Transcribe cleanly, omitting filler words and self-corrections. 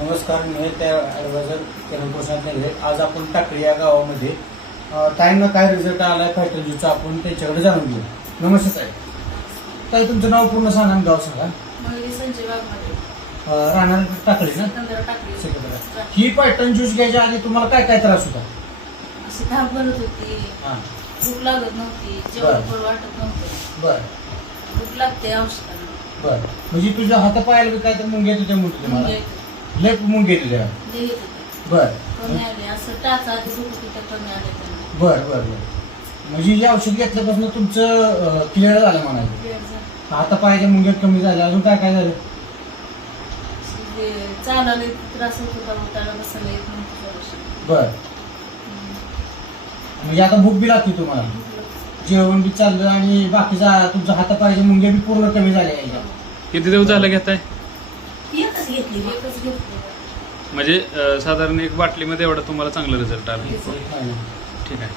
नमस्कार, मी त्या ॲडवायझर किरण प्रसाद नेगरे. आज आपण टाकळी या गावामध्ये ताईंना काय रिझल्ट आलाय फायटोलॉजीचा आपण त्याच्याकडे जाणून घेऊ. नमस्ते ताई. ताई, तुमचं नाव पूर्ण सांगा आणि गाव सांगा. संजय वाघमारे, राहणार टाकळी ना? टाकळी. सेकंदरा. ही फायटन ज्यूस घ्यायच्या आधी तुम्हाला काय काय त्रास होता? अशी धाप भरत होती, हां, भूक लागत नव्हती, जेवण पण वाटत नव्हतं. बरं भूक लागते औषधांना. बरं. म्हणजे तुझ्या हातापायाला काय तर मुंग्या येत होत्या म्हणतो तुम्हाला? लय मुंग्या येत होत्या. बरं कमी आले, असं टाचा आधी दुखत होत्या, कमी आले त्यांना. बरं बरं बरं. म्हणजे हे औषध घेतल्यापासून तुमचं क्लिअर झालं म्हणायचं. वेळ झाला. हातापायाच्या मुंग्या कमी झाल्या. अजून काय काय झालं? चालायला त्रास होत होता, उठायला बसायला येत नव्हतं. बरं. म्हणजे आता भूक बी लागते तुम्हाला, जेवण बी चाललं आणि बाकीचा तुमचा हातापायाच्या मुंग्या बी पूर्ण कमी झाल्या याच्या. किती दिवस झालं घेताय? एकच घेतली. म्हणजे साधारण एक बाटलीमध्ये एवढा तुम्हाला चांगला रिझल्ट आला. नाही. ठीक आहे.